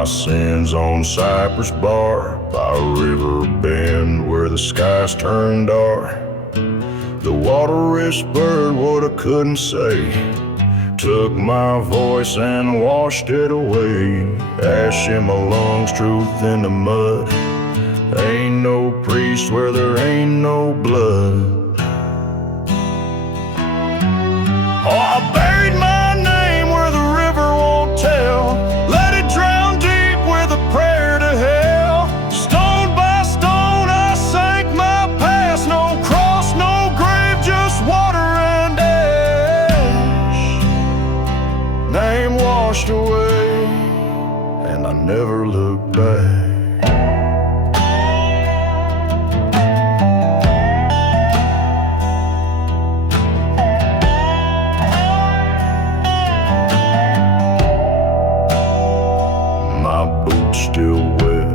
my sins on Cypress Bar, by a river bend where the skies turned dark. The water whispered what I couldn't say, took my voice and washed it away. Ash in my lungs, truth in the mud. Ain't no priest where there ain't no blood. Oh, I buried my name where the river won't tell, let it drown deep with a prayer to hell. Stone by stone I sank my past, no cross, no grave, just water and ash. Name washed away, and I never looked back. Still wet,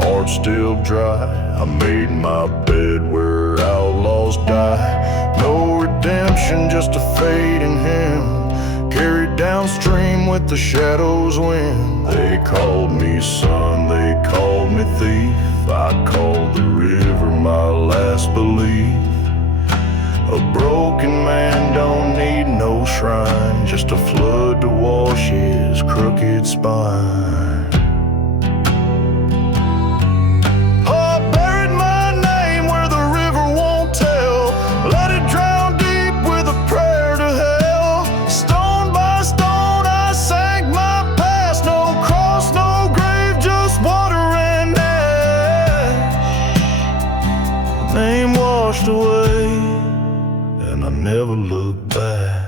heart still dry. I made my bed where outlaws die. No redemption, just a fate in him, carried downstream with the shadows wind. They called me son, they called me thief. I called the river my last belief. A broken man don't need no shrine, just a flood to wash his crooked spine. Name washed away, and I never looked back.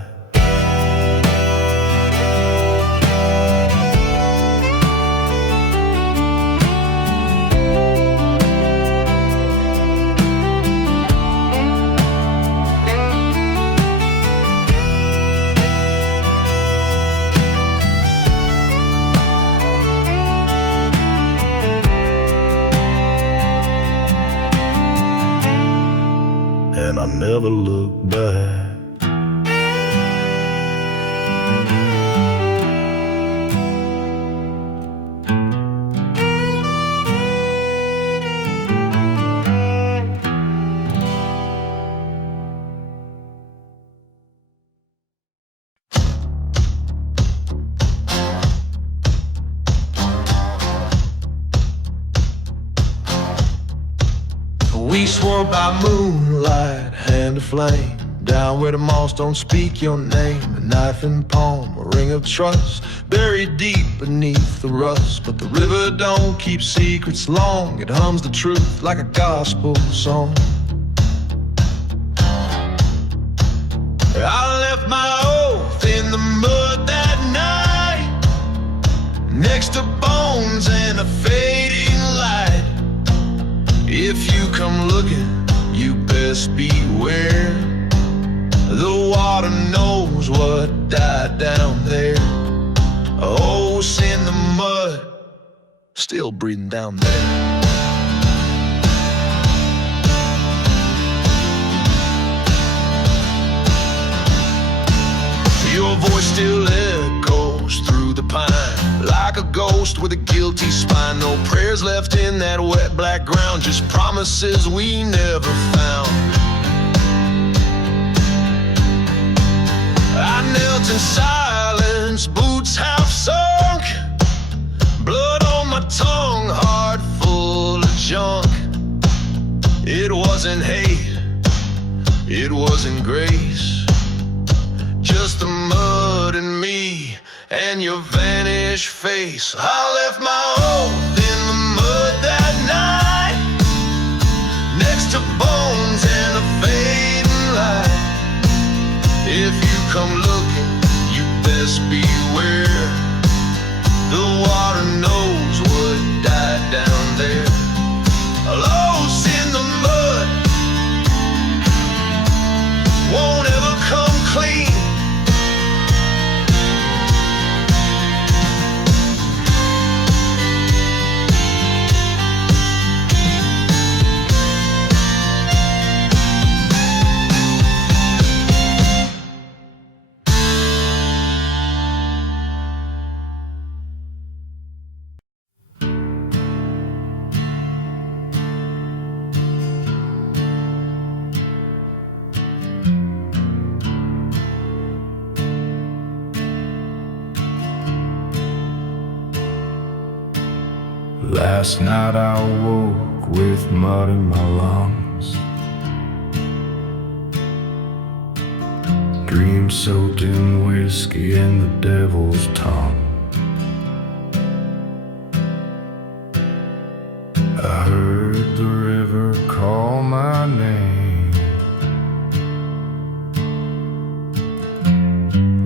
And I never looked back. We swore by moonlight, hand to flame, down where the moss don't speak your name. A knife in palm, a ring of trust, buried deep beneath the rust. But the river don't keep secrets long, it hums the truth like a gospel song. I left my oath in the mud that night, next to bones and a fading light. If you come looking, you best beware. The water knows what died down there. A horse in the mud, still breathing down there. Your voice still echoes through the pine, like a ghost with a guilty spine. No prayers left in that wet black ground, just promises we never found. I knelt in silence, boots half sunk, blood on my tongue, heart full of junk. It wasn't hate, it wasn't grace, just the mud in me and your vanished face. I left my oath in the mud that night, next to bones and a fading light. If you come looking, you best beware. The water knows what died down there. Lost in the mud, won't ever come clean. Last night I woke with mud in my lungs, dreams soaked in whiskey and the devil's tongue. I heard the river call my name,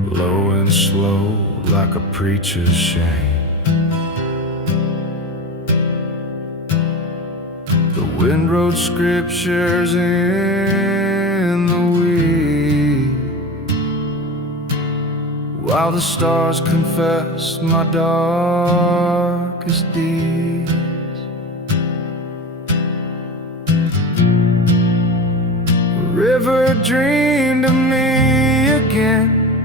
low and slow like a preacher's shame. The wind wrote scriptures in the weed, while the stars confessed my darkest deeds. The river dreamed of me again,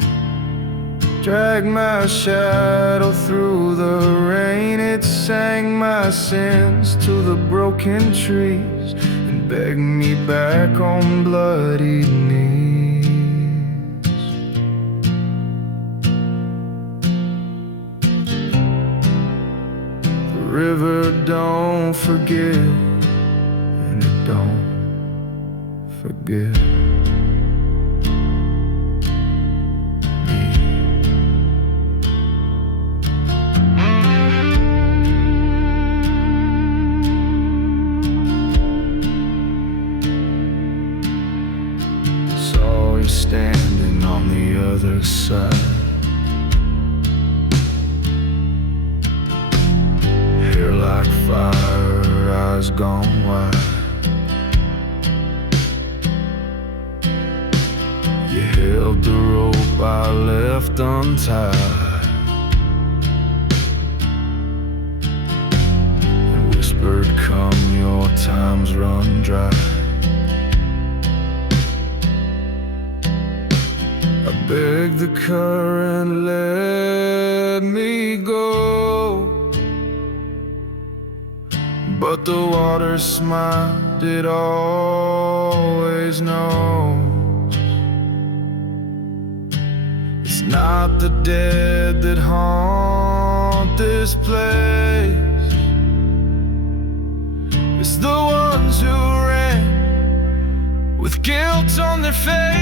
dragged my shadow through the rain. It sang my sins to the broken trees and begged me back on bloody knees. The river don't forget, and it don't forget. Standing on the other side, hair like fire, eyes gone wide. You held the rope I left untied and whispered, come, your time's run dry. I begged the current, let me go, but the water smiled, it always knows. It's not the dead that haunt this place, it's the ones who ran with guilt on their face.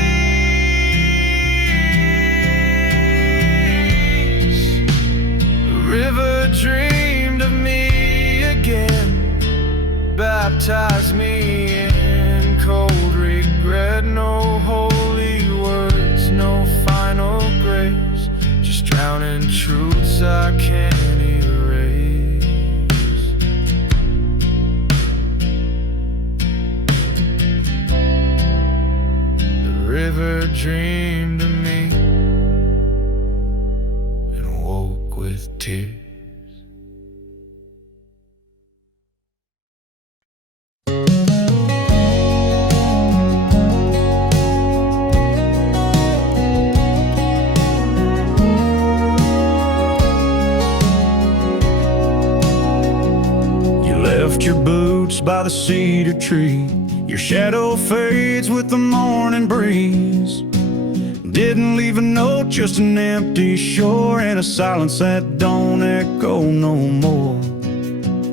River dreamed of me again, baptized me in cold regret. No holy words, no final grace, just drowning truths I can't erase. The river dreamed of me and woke with tears. You left your boots by the cedar tree, your shadow fades with the morning breeze. Didn't leave a note, just an empty shore and a silence that don't echo no more.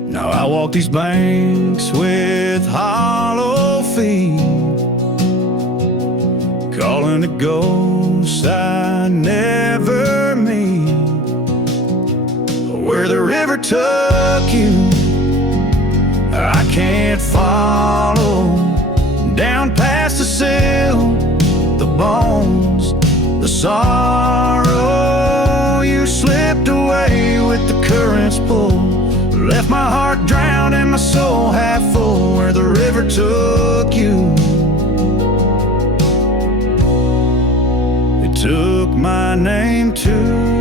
Now I walk these banks with hollow feet, calling the ghosts I never meet. Where the river took you, I can't follow. Down past the sill, the bones, the sorrow. You slipped away with the current's pull, left my heart drowned and my soul half full. Where the river took you, it took my name too.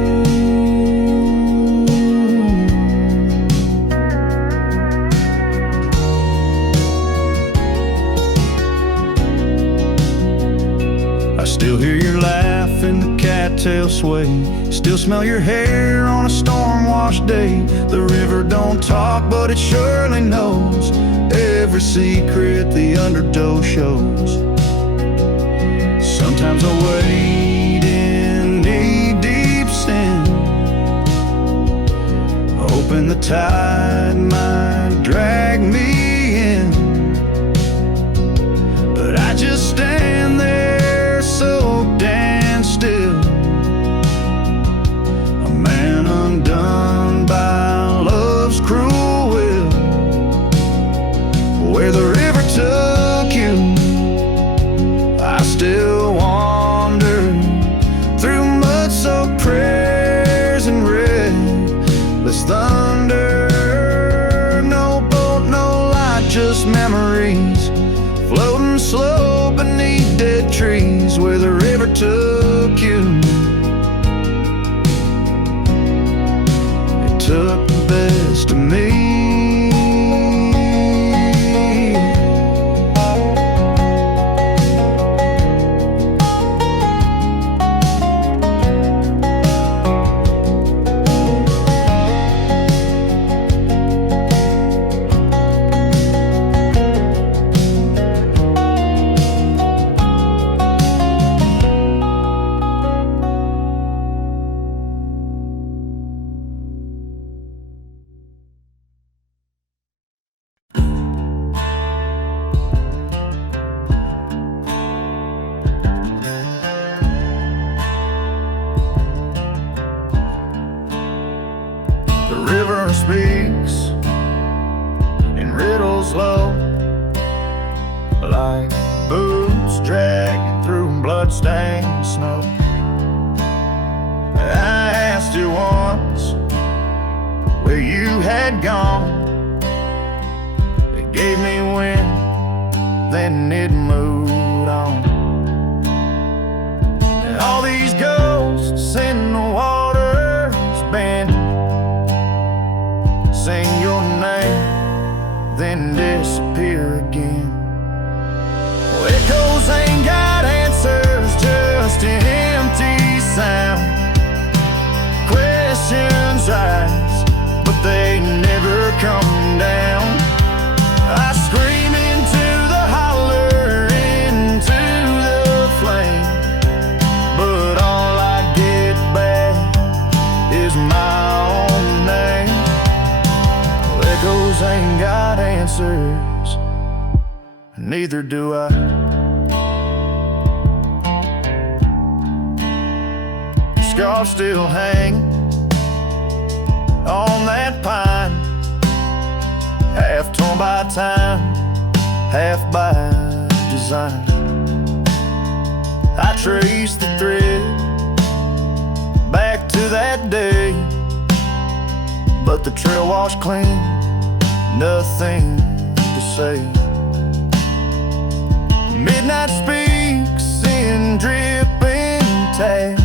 Still hear your laugh in the cattail sway, still smell your hair on a storm-washed day. The river don't talk, but it surely knows every secret the undertow shows. Sometimes I wade in knee-deep sin, hoping the tide might trees where the river took you. It took the best of me. The river speaks in riddles low, like boots dragging through blood-stained snow. I asked you once where you had gone. It gave me wind, then it moved on. And all these ghosts in the water's bend, sing your name, then disappear again. Well, echoes ain't got answers, just an empty sound. Questions rise, but they never come down. I scream into the holler, into the flame, but all I get back is my own name. Echoes ain't got answers, neither do I. Scars still hang on that pine, half torn by time, half by design. I trace the thread back to that day, but the trail washed clean, nothing to say. Midnight speaks in dripping tabs,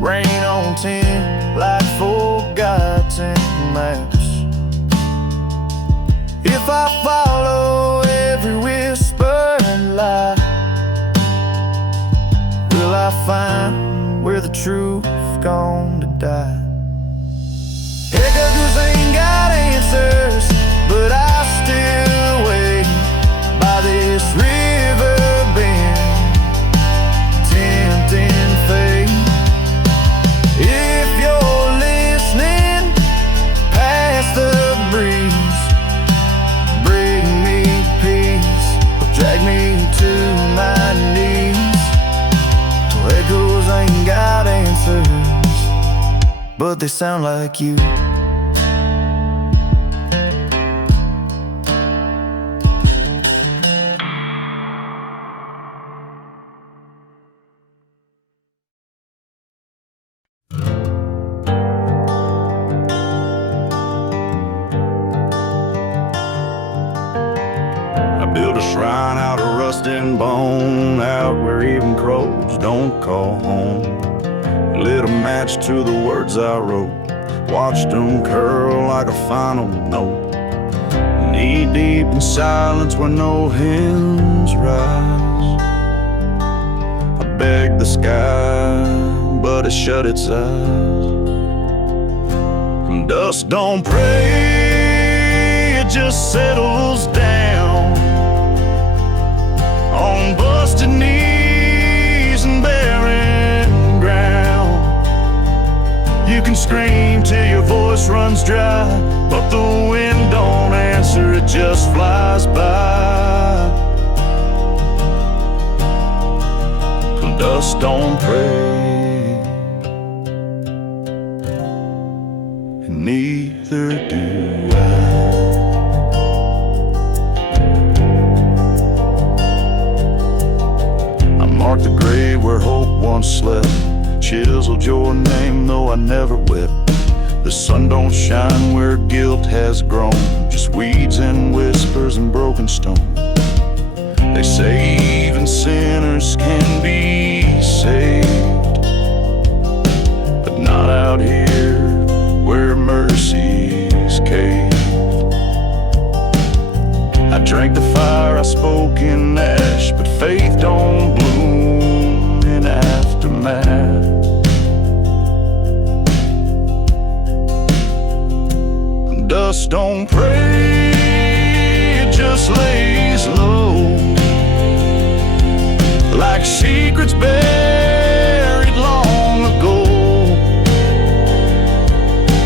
rain on tin like forgotten maps. If I follow every whisper and lie, will I find where the truth gone to die? Echoes ain't got answers, but I still wait by this river bend, tempting fate. If you're listening past the breeze, bring me peace, drag me to my knees. Echoes ain't got answers, but they sound like you. I built a shrine out of rust and bone, out where even crows don't call home. Lit a match to the words I wrote, watched them curl like a final note. Knee deep in silence where no hymns rise. I begged the sky, but it shut its eyes. And dust don't pray, it just settles down on busted knees and barren ground. You can scream till your voice runs dry, but the wind don't answer, it just flies by. Dust don't pray, and neither do I. Marked the grave where hope once slept, chiseled your name though I never wept. The sun don't shine where guilt has grown, just weeds and whispers and broken stone. They say even sinners can be saved, but not out here where mercy's caved. I drank the fire, I spoke in ash, but faith don't bloom in aftermath. Dust don't pray, it just lays low, like secrets buried long ago.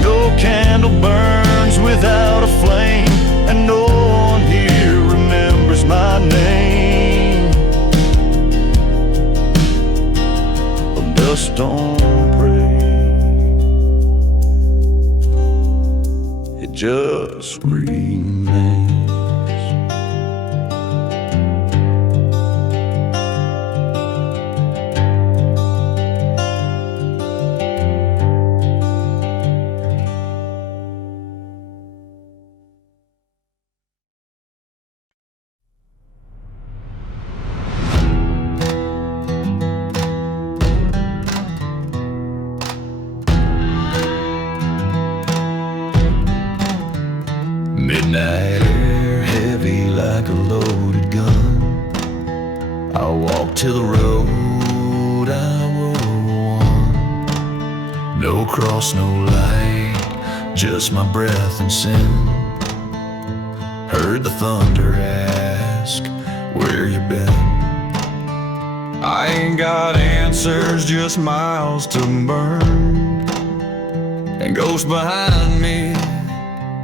No candle burns without a flame, and no one here remembers my name. Dust don't pray, it just remains. Midnight air, heavy like a loaded gun. I walk to the road I won. No cross, no light, just my breath and sin. Heard the thunder ask, where you been? I ain't got answers, just miles to burn, and ghosts behind me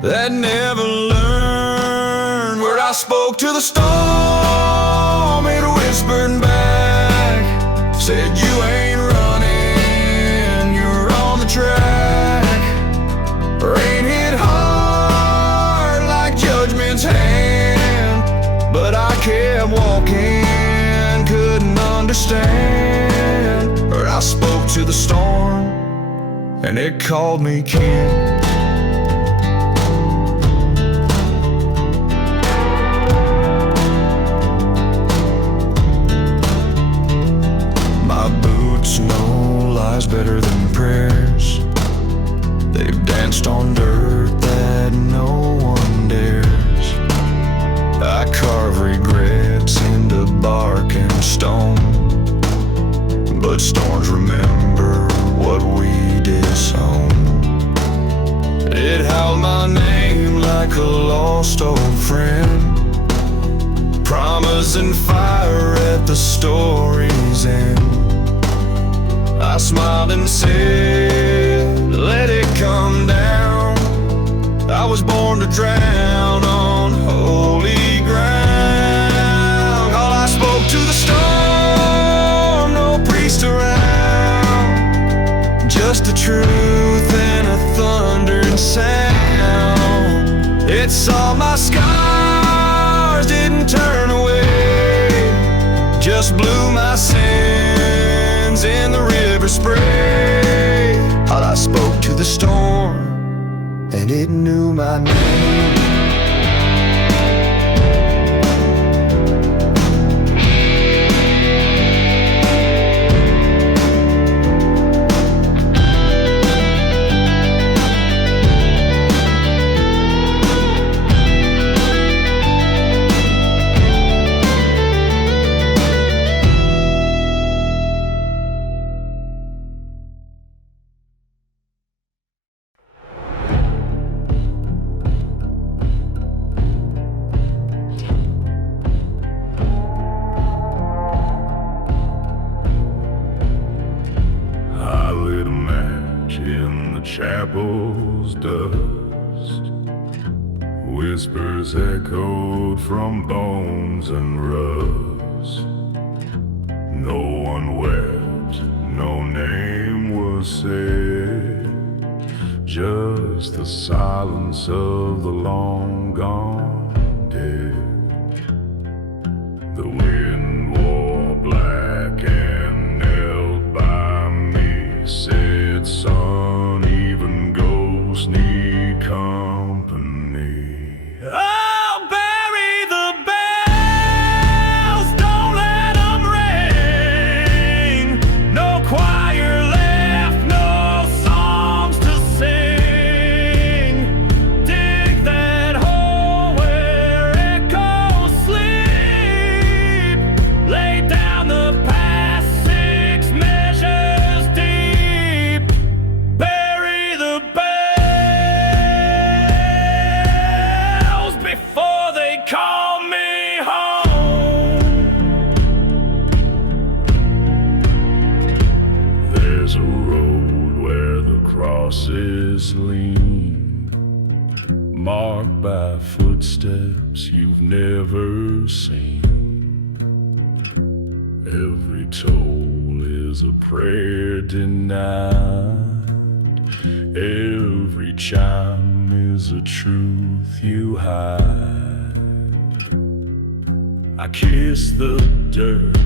that never learned. Where I spoke to the storm, it whispered back, said you ain't running, you're on the track. Rain hit hard like judgment's hand, but I kept walking, couldn't understand. Where I spoke to the storm, and it called me kin. Know lies better than prayers. They've danced on dirt that no one dares. I carve regrets into bark and stone, but storms remember what we disown. It howled my name like a lost old friend, promising fire at the story's end. I smiled and said, let it come down. I was born to drown on holy ground. All I spoke to the storm, no priest around, just the truth and a thundering sound. It saw my scars, didn't turn away, just blew my sins in the river spray. How I spoke to the storm, and it knew my name. In the chapel's dust, whispers echoed from bones and rust. No one wept, no name was said, just the silence of the long gone dead. The wind wore black and knelt by me, said, son, even ghosts need company. Oh, bury the bells, don't let them a road where the crosses lean, marked by footsteps you've never seen. Every toll is a prayer denied, every chime is a truth you hide. I kiss the dirt,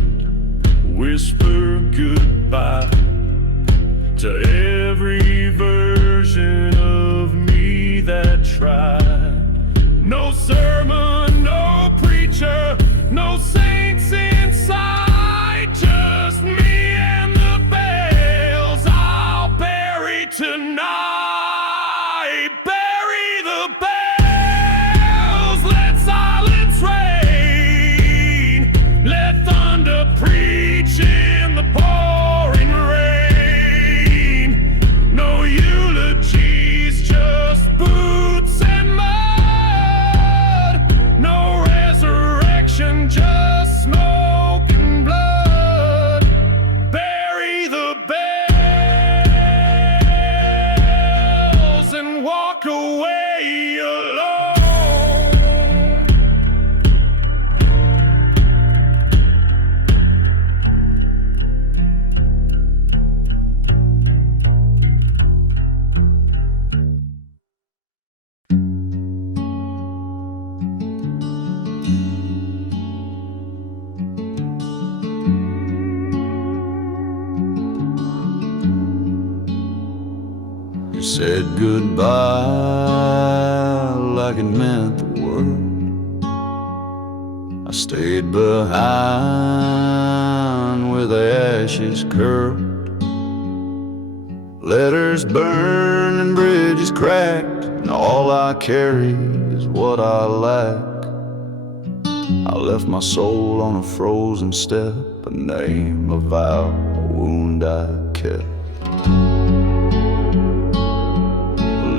whisper goodbye to every version of me that tried. No sermon, no preacher, no saints inside, just me and the bells I'll bury tonight. Bury the bells, let silence reign, let thunder preach in the pouring rain. No eulogies, just boots and mud, no resurrection, just smoke and blood. Bury the bells and walk away alone. You said goodbye like it meant the world. I stayed behind with the ashes curled, letters burned and bridges cracked, and all I carry is what I lack. I left my soul on a frozen step, a name, a vow, a wound I kept.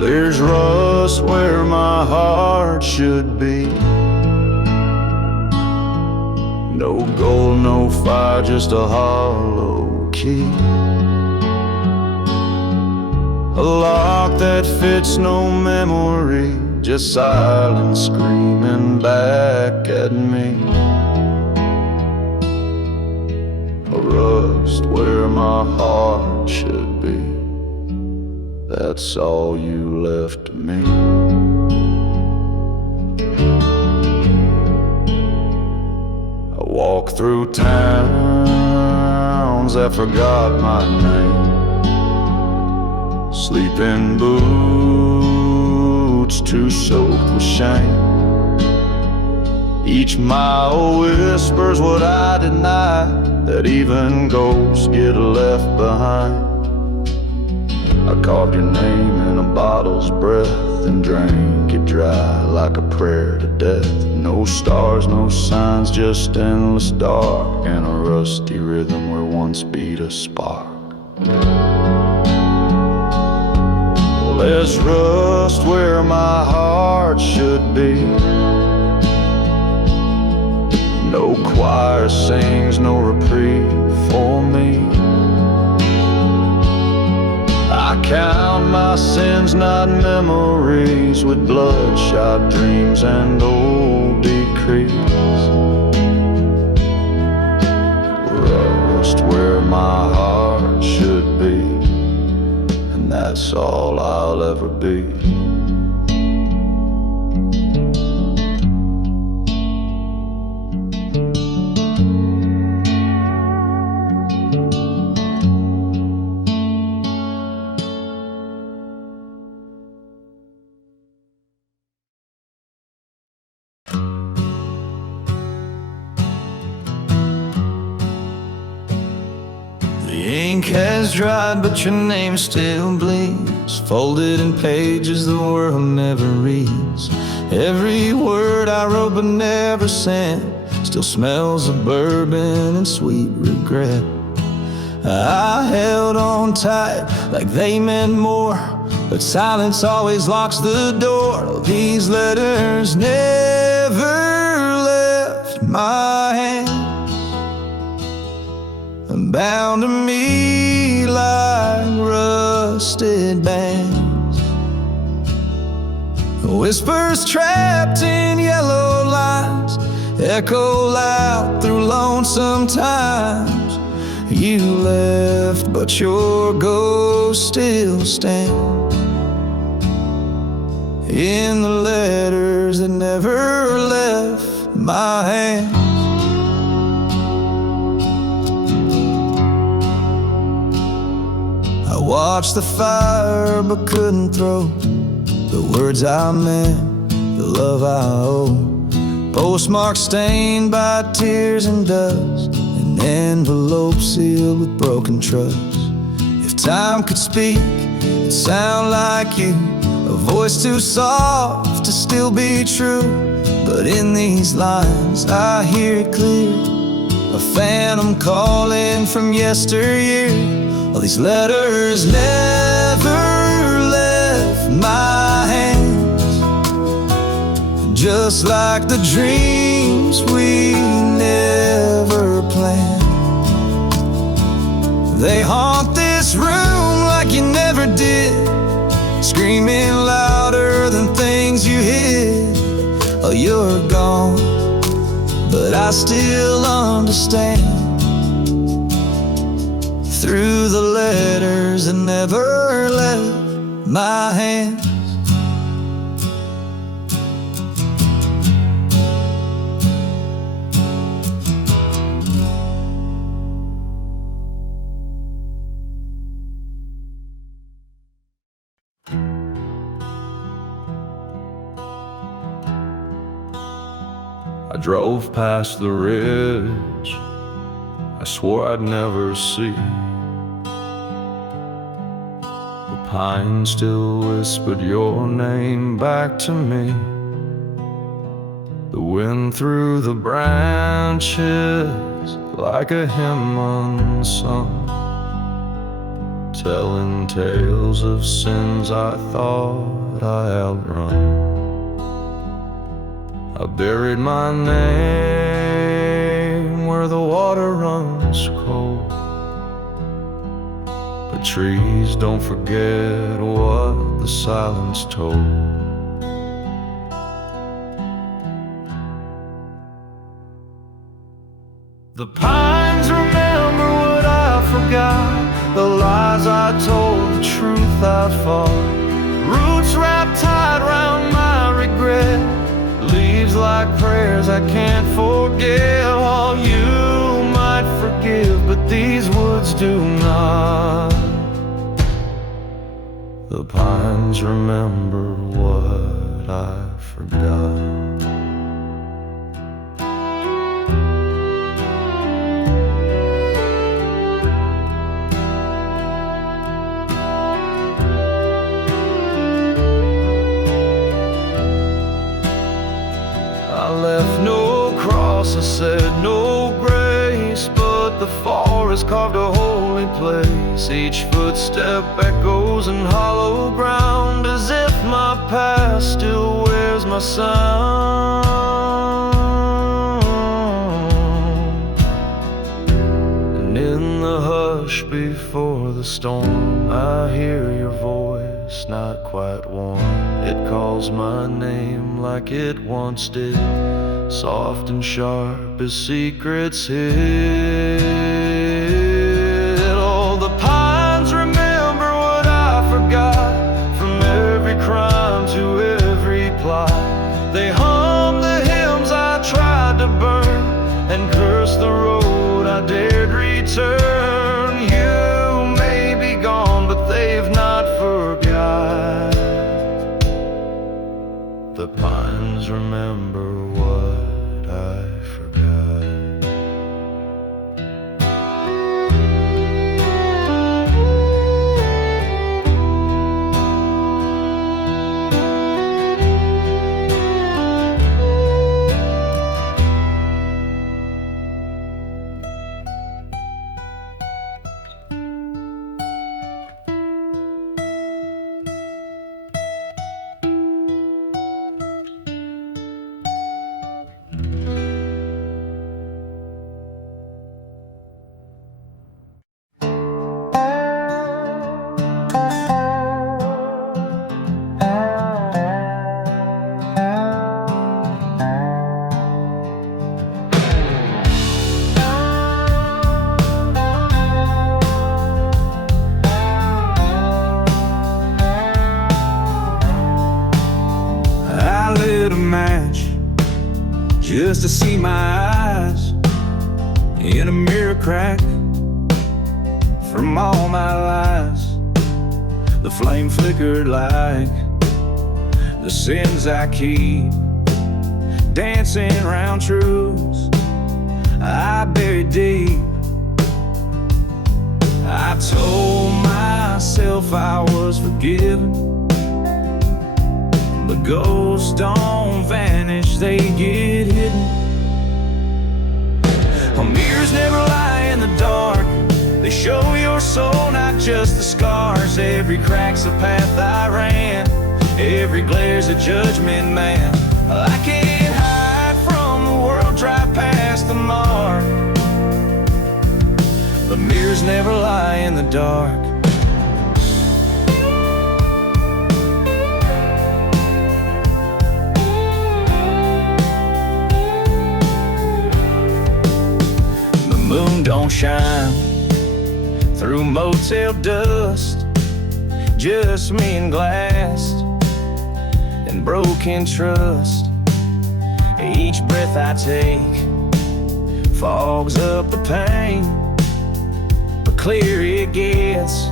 There's rust where my heart should be, no gold, no fire, just a hollow key, a lock that fits no memory, just silence screaming back at me. A rust where my heart should be, that's all you left of me. I walk through towns that forgot my name, sleeping boots too soaked with shame. Each mile whispers what I deny, that even ghosts get left behind. I carved your name in a bottle's breath and drank it dry like a prayer to death. No stars, no signs, just endless dark, and a rusty rhythm where once beat a spark. Well, there's rust where my heart should be, no choir sings, no reprieve for me. I count my sins, not memories, with bloodshot dreams and old decrees. Rust where my heart should be, and that's all I'll ever be. The ink has dried, but your name still bleeds, folded in pages the world never reads. Every word I wrote but never sent still smells of bourbon and sweet regret. I held on tight like they meant more, but silence always locks the door. These letters never left my hands, bound to me like rusted bands, whispers trapped in yellow lines echo loud through lonesome times. You left, but your ghost still stands in the letters that never left my hands. I watched the fire but couldn't throw the words I meant, the love I owe. Postmarks stained by tears and dust, an envelope sealed with broken trust. If time could speak, it'd sound like you, a voice too soft to still be true. But in these lines I hear it clear, a phantom calling from yesteryear. All these letters never left my hands, just like the dreams we never planned. They haunt this room like you never did, screaming louder than things you hid. Oh, you're gone, but I still understand. Through the letters that never left my hands. I drove past the ridge I swore I'd never see. The pine still whispered your name back to me. The wind through the branches like a hymn unsung, telling tales of sins I thought I outrun. I buried my name where the water runs cold, but trees don't forget what the silence told. The pines remember what I forgot, the lies I told, the truth I fought. Roots wrapped tight round my regret, leaves like prayers I can't forget. All you might forgive, but these woods do not. The pines remember what I forgot. I left no cross, I said no grace, but the forest carved a holy place. Each footstep echoes in hollow ground, as if my past still wears my sound. And in the hush before the storm, I hear your voice, not quite warm. It calls my name like it once did, soft and sharp as secrets hid. Oh, the pines remember what I forgot, from every crime to every plot. They hum the hymns I tried to burn, and curse the road I dared return. You may be gone, but they've not forgot. The pines remember what I forgot. mirror crack from all my lies. The flame flickered like the sins I keep, dancing round truths I buried deep. I told myself I was forgiven, but ghosts don't vanish, they get hidden. Mirrors never lie in the dark, they show your soul, not just the scars. Every crack's a path I ran, every glare's a judgment man. I can't hide from the world, drive past the mark. The mirrors never lie in the dark. The moon don't shine through motel dust, just me and glass and broken trust. Each breath I take fogs up the pain, but clear it gets,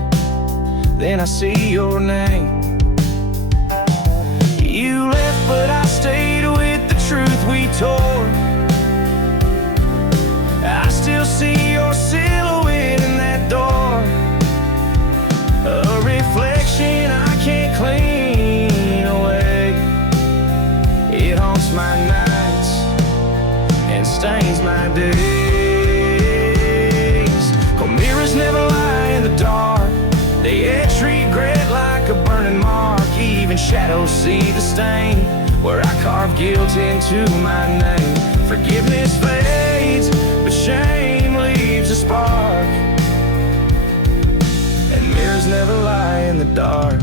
then I see your name. You left, but I stayed with the truth we tore. I still see your silhouette in that door, a reflection I can't clean away. It haunts my nights and stains my days. Oh, mirrors never lie in the dark, they etch regret like a burning mark. Even shadows see the stain where I carve guilt into my name. Forgiveness fades, but shame leaves a spark, and mirrors never lie in the dark.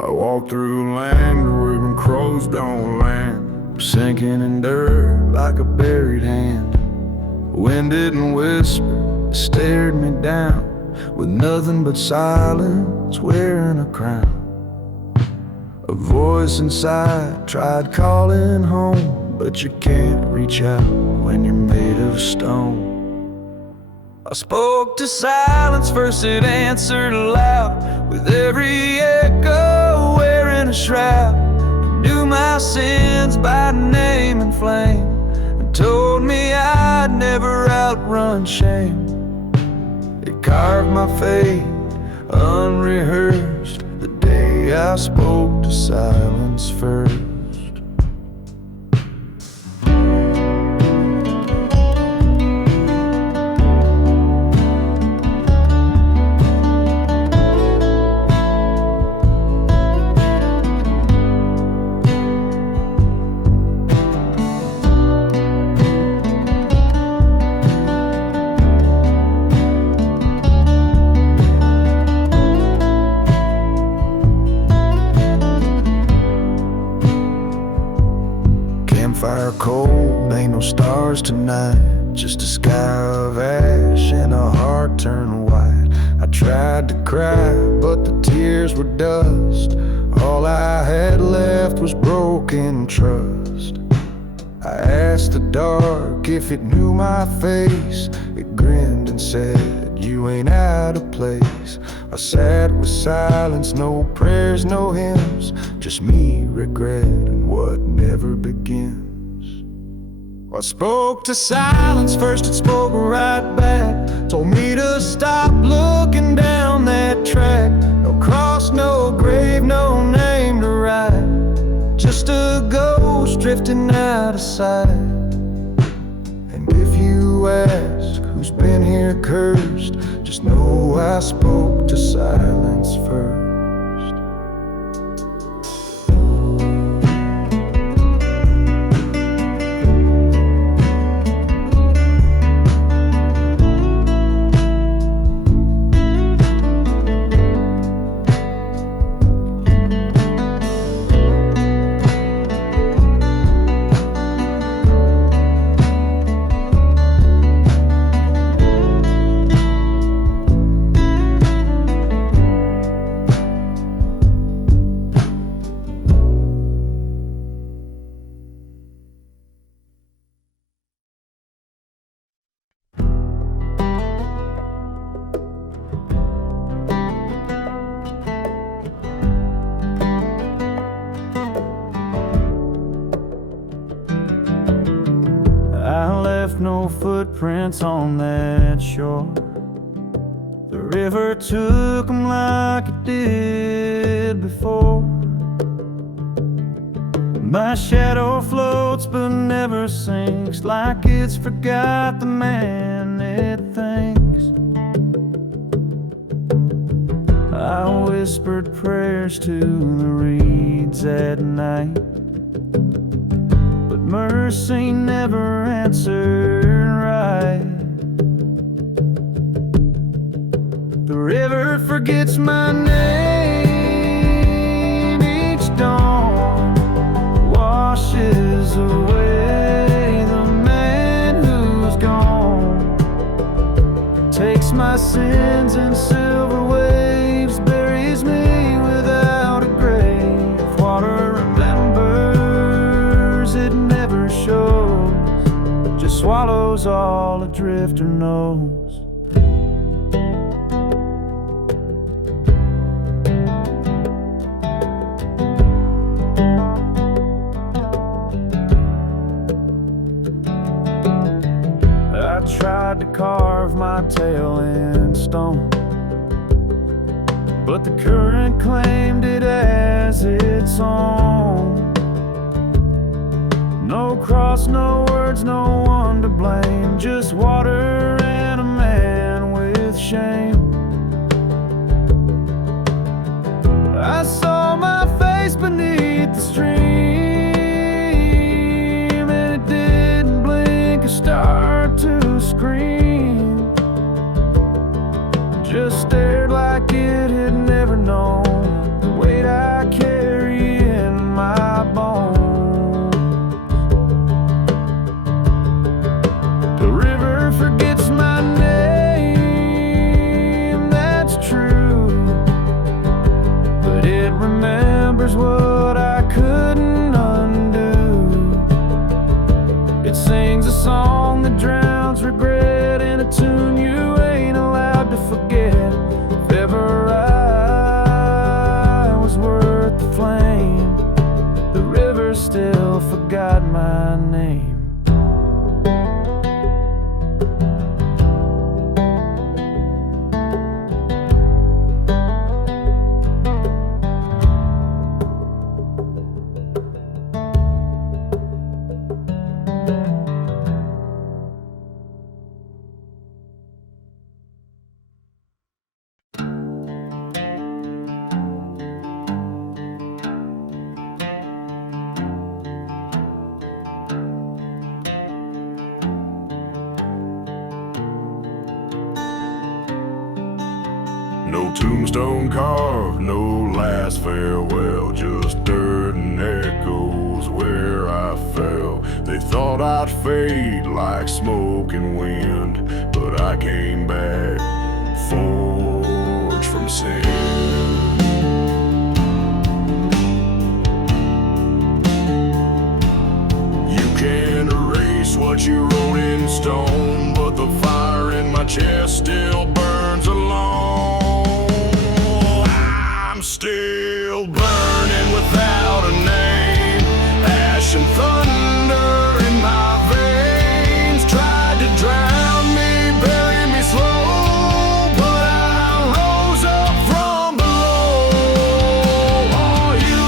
I walk through land where even crows don't land, sinking in dirt like a buried hand. Wind didn't whisper, it stared me down, with nothing but silence wearing a crown. A voice inside tried calling home, but you can't reach out when you're made of stone. I spoke to silence, first it answered aloud, with every echo wearing a shroud. It knew my sins by name and flame, and told me I'd never outrun shame. It carved my fate, unrehearsed, the day I spoke to silence first. Fire cold, ain't no stars tonight, just a sky of ash and a heart turned white. I tried to cry, but the tears were dust. All I had left was broken trust. I asked the dark if it knew my face. It grinned and said, you ain't out of place. I sat with silence, no prayers, no hymns, just me, regret, and what never begins. I spoke to silence, first it spoke right back, told me to stop looking down that track. No cross, no grave, no name to write, just a ghost drifting out of sight. And if you ask who's been here cursed, just know I spoke to silence first. footprints on that shore. The river took them like it did before. My shadow floats but never sinks, like it's forgot the man it thinks. I whispered prayers to the reeds at night, but mercy never answered right. The river forgets my name each dawn, washes away the man who's gone, takes my sins in silver waves, buries me without a grave. Water remembers, it never shows, just swallows all a drifter knows. I tried to carve my tale in stone, but the current claimed it as its own. No cross, no words, no one to blame, just water and a man with shame. I saw my face beneath the stream, and it didn't blink a star to scream, just stared like it had never known the weight I carry in my bones. The river forgets my name, that's true, but it remembers what I couldn't undo. It sings a song that drowns regret in a tune you ain't allowed to forget. If ever I was worth the flame, the river still forgot my name. No tombstone carved, no last farewell, just dirt and echoes where I fell. They thought I'd fade like smoke and wind, but I came back forged from sin. You can't erase what you wrote in stone, but the fire in my chest still burns alone. I'm still burning without a name, ash and thunder in my veins. Tried to drown me, bury me slow, but I rose up from below. Oh, you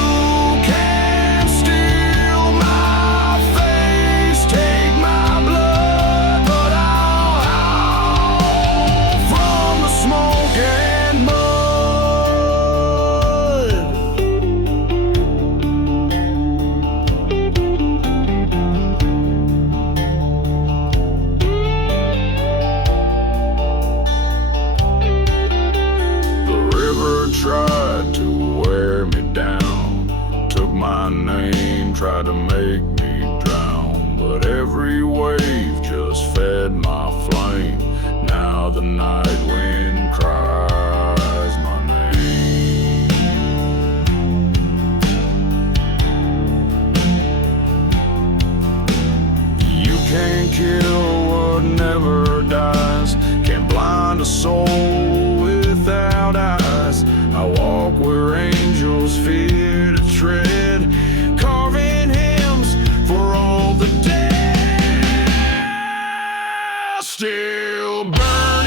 can't steal my face, take my blood, but I'll howl from the smoke and mud. Tried to wear me down, took my name, tried to make me drown, but every wave just fed my flame. Now the night wind cries my name. You can't kill what never dies, can't blind a soul without eyes. I walk where angels fear to tread, carving hymns for all the dead. still burn.